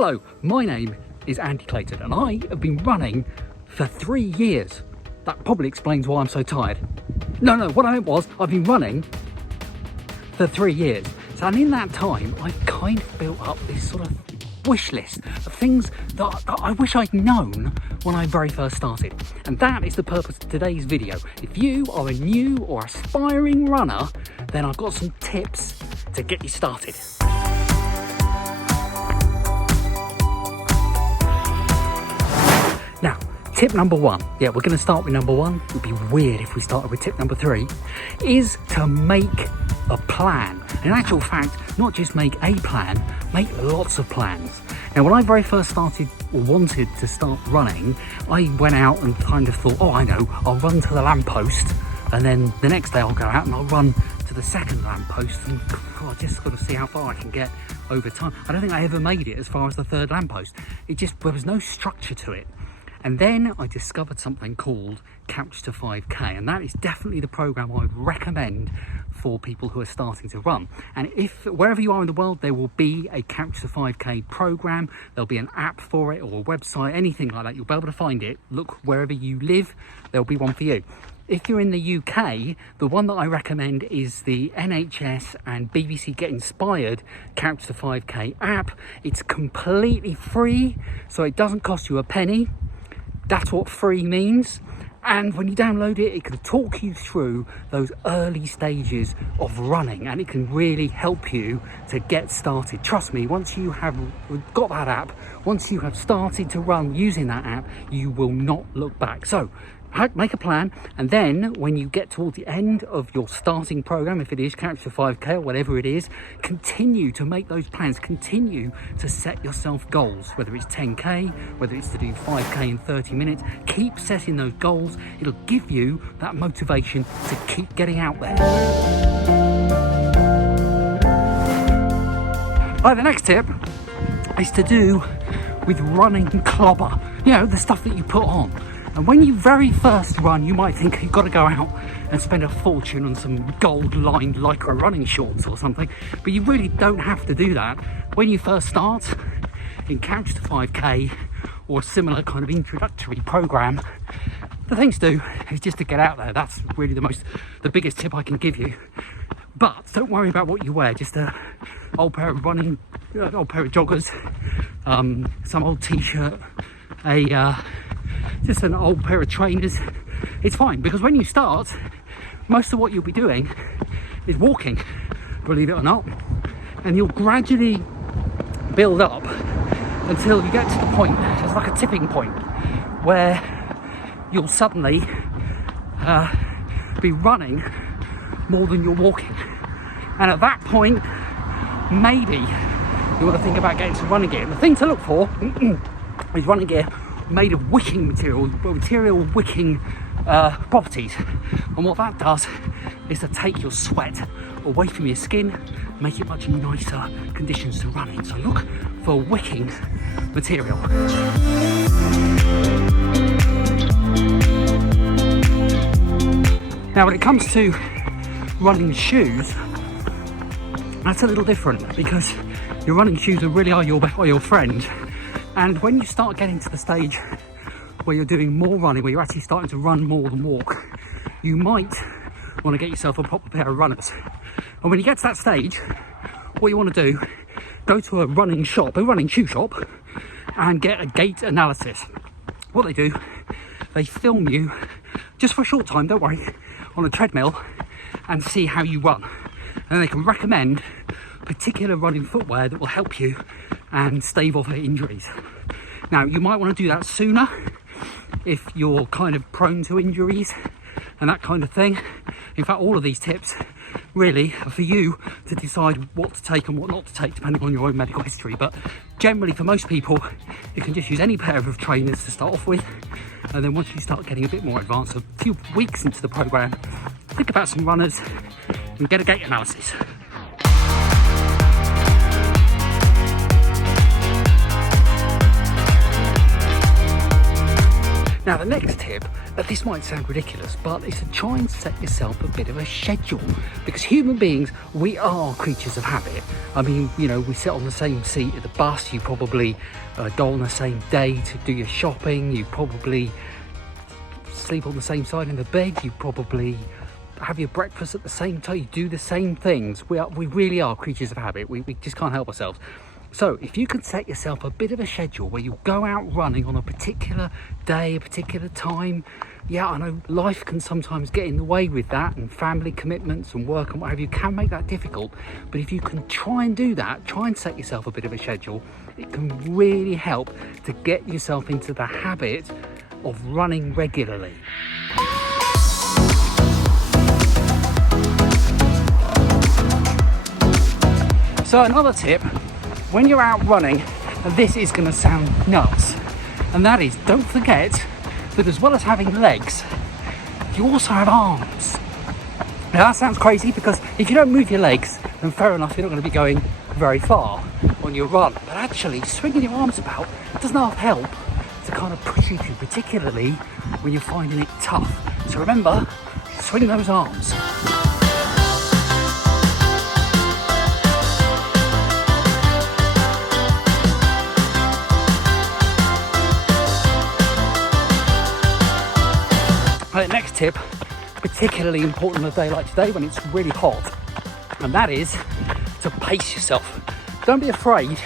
Hello, my name is Andy Clayton and I have been running for 3 years. That probably explains why I'm so tired. No, what I meant was I've been running for 3 years. So, and in that time, I've kind of built up this sort of wish list of things that I wish I'd known when I very first started. And that is the purpose of today's video. If you are a new or aspiring runner, then I've got some tips to get you started. Now, tip number one, we're going to start with number one. It would be weird if we started with tip number 3, is to make a plan. In actual fact, not just make a plan, make lots of plans. Now, when I very first started or wanted to start running, I went out and kind of thought, oh, I know, I'll run to the lamppost, and then the next day I'll go out and I'll run to the second lamppost, and I just got to see how far I can get over time. I don't think I ever made it as far as the third lamppost. There was no structure to it. And then I discovered something called Couch to 5K, and that is definitely the program I would recommend for people who are starting to run. And if wherever you are in the world, there will be a Couch to 5K program, there'll be an app for it or a website, anything like that. You'll be able to find it. Look wherever you live, there'll be one for you. If you're in the UK, the one that I recommend is the NHS and BBC Get Inspired Couch to 5K app. It's completely free, so it doesn't cost you a penny. That's what free means. And when you download it, it can talk you through those early stages of running, and it can really help you to get started. Trust me, once you have got that app, once you have started to run using that app, you will not look back. So make a plan, and then when you get towards the end of your starting program, if it is Couch to 5K or whatever it is, continue to make those plans, continue to set yourself goals, whether it's 10K, whether it's to do 5K in 30 minutes, keep setting those goals. It'll give you that motivation to keep getting out there. All right, the next tip is to do with running clobber, the stuff that you put on. And when you very first run, you might think you've got to go out and spend a fortune on some gold-lined Lycra running shorts or something, but you really don't have to do that. When you first start in Couch to 5K or a similar kind of introductory program, the thing to do is just to get out there. That's really the biggest tip I can give you. But don't worry about what you wear. Just an old pair of joggers, some old t-shirt, just an old pair of trainers. It's fine, because when you start, most of what you'll be doing is walking, believe it or not, and you'll gradually build up until you get to the point, it's like a tipping point, where you'll suddenly be running more than you're walking. And at that point, maybe you want to think about getting some running gear. And the thing to look for is running gear made of wicking material wicking properties. And what that does is to take your sweat away from your skin, make it much nicer conditions to run in. So look for wicking material. Now, when it comes to running shoes, that's a little different, because your running shoes really are your friend. And when you start getting to the stage where you're doing more running, where you're actually starting to run more than walk, you might want to get yourself a proper pair of runners. And when you get to that stage, what you want to do, go to a running shoe shop, and get a gait analysis. What they do, they film you just for a short time, don't worry, on a treadmill, and see how you run. And then they can recommend particular running footwear that will help you and stave off injuries. Now, you might want to do that sooner if you're kind of prone to injuries and that kind of thing. In fact, all of these tips really are for you to decide what to take and what not to take, depending on your own medical history. But generally, for most people, you can just use any pair of trainers to start off with, and then once you start getting a bit more advanced, a few weeks into the program, think about some runners and get a gait analysis. Now, the next tip this might sound ridiculous, but it's to try and set yourself a bit of a schedule, because human beings, we are creatures of habit. I mean, you know, we sit on the same seat at the bus, you probably go on the same day to do your shopping, you probably sleep on the same side in the bed, you probably have your breakfast at the same time, you do the same things. We really are creatures of habit. We just can't help ourselves. So if you can set yourself a bit of a schedule where you go out running on a particular day, a particular time. Yeah, I know life can sometimes get in the way with that, and family commitments and work and what have you can make that difficult. But if you can try and do that, try and set yourself a bit of a schedule, it can really help to get yourself into the habit of running regularly. So another tip, when you're out running, and this is going to sound nuts, and that is, don't forget that as well as having legs, you also have arms. Now that sounds crazy, because if you don't move your legs, then fair enough, you're not going to be going very far on your run. But actually, swinging your arms about does not help to kind of push you through, particularly when you're finding it tough. So remember, swing those arms. Right, next tip, particularly important on a day like today when it's really hot, and that is to pace yourself. Don't be afraid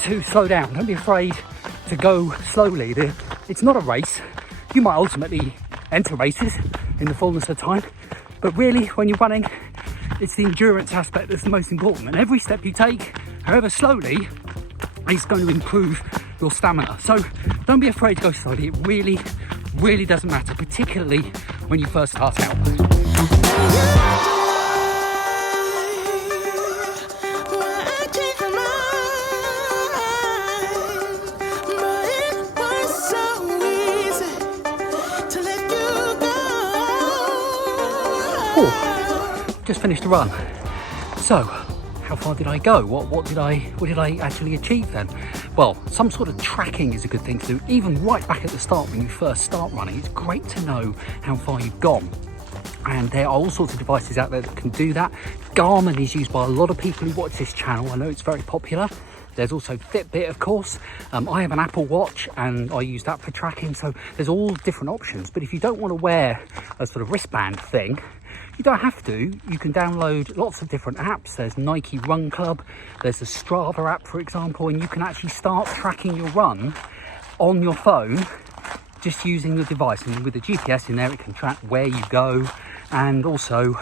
to slow down. Don't be afraid to go slowly. It's not a race. You might ultimately enter races in the fullness of time, but really when you're running, it's the endurance aspect that's the most important, and every step you take, however slowly, is going to improve your stamina. So don't be afraid to go slowly. It really doesn't matter, particularly when you first start out. Oh, just finished a run. So, how far did I go? What did I actually achieve then? Well, some sort of tracking is a good thing to do, even right back at the start when you first start running. It's great to know how far you've gone. And there are all sorts of devices out there that can do that. Garmin is used by a lot of people who watch this channel. I know it's very popular. There's also Fitbit, of course. I have an Apple Watch and I use that for tracking. So there's all different options. But if you don't want to wear a sort of wristband thing, you don't have to. You can download lots of different apps. There's Nike Run Club, there's the Strava app, for example, and you can actually start tracking your run on your phone just using the device. And with the GPS in there, it can track where you go, and also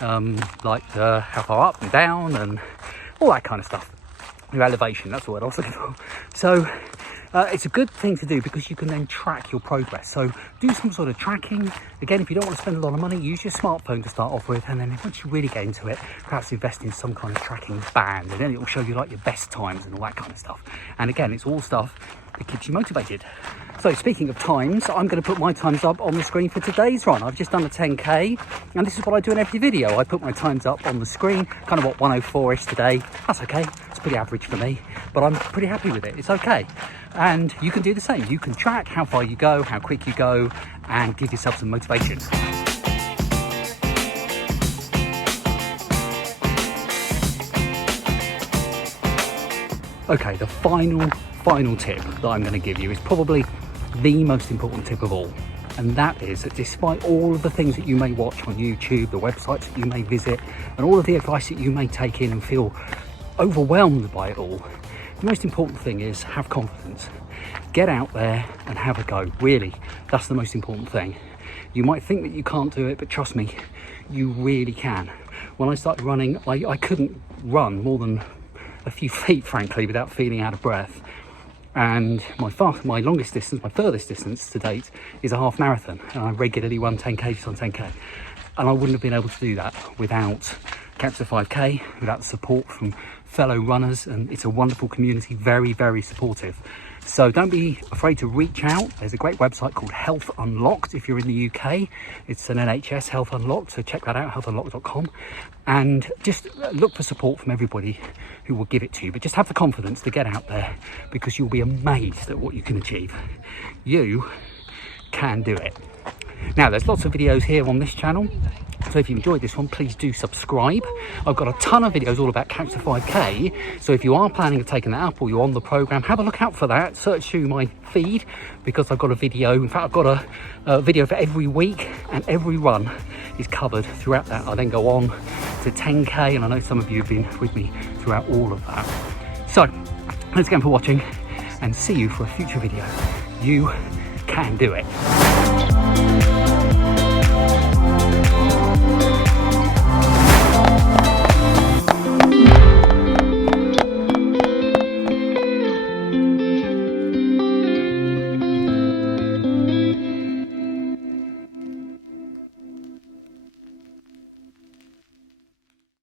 like how far up and down and all that kind of stuff. Your elevation, that's the word I was looking for. So it's a good thing to do because you can then track your progress. So do some sort of tracking. Again, if you don't want to spend a lot of money, use your smartphone to start off with, and then once you really get into it, perhaps invest in some kind of tracking band, and then it will show you like your best times and all that kind of stuff. And again, it's all stuff that keeps you motivated. So speaking of times, I'm going to put my times up on the screen for today's run. I've just done a 10k, and this is what I do in every video. I put my times up on the screen, kind of what 104-ish today. That's okay. It's pretty average for me, but I'm pretty happy with it. It's okay. And you can do the same. You can track how far you go, how quick you go, and give yourself some motivation. Okay, the final tip that I'm going to give you is probably the most important tip of all. And that is that despite all of the things that you may watch on YouTube, the websites that you may visit, and all of the advice that you may take in and feel overwhelmed by it all, the most important thing is have confidence. Get out there and have a go. Really, that's the most important thing. You might think that you can't do it, but trust me, you really can. When I started running, I couldn't run more than a few feet, frankly, without feeling out of breath. And my longest distance, my furthest distance to date is a half marathon, and I regularly run 10k just on 10k. And I wouldn't have been able to do that without Camps to 5k, without the support from fellow runners, and it's a wonderful community, very, very supportive. So don't be afraid to reach out. There's a great website called Health Unlocked if you're in the UK. It's an NHS Health Unlocked, so check that out, healthunlocked.com, and just look for support from everybody who will give it to you. But just have the confidence to get out there, because you'll be amazed at what you can achieve. You can do it. Now, there's lots of videos here on this channel, so if you enjoyed this one, please do subscribe. I've got a ton of videos all about Couch to 5K, so if you are planning on taking that up or you're on the program, have a look out for that. Search through my feed, because I've got a video. In fact, I've got a video for every week, and every run is covered throughout that. I then go on to 10K, and I know some of you have been with me throughout all of that. So, thanks again for watching, and see you for a future video. You can do it.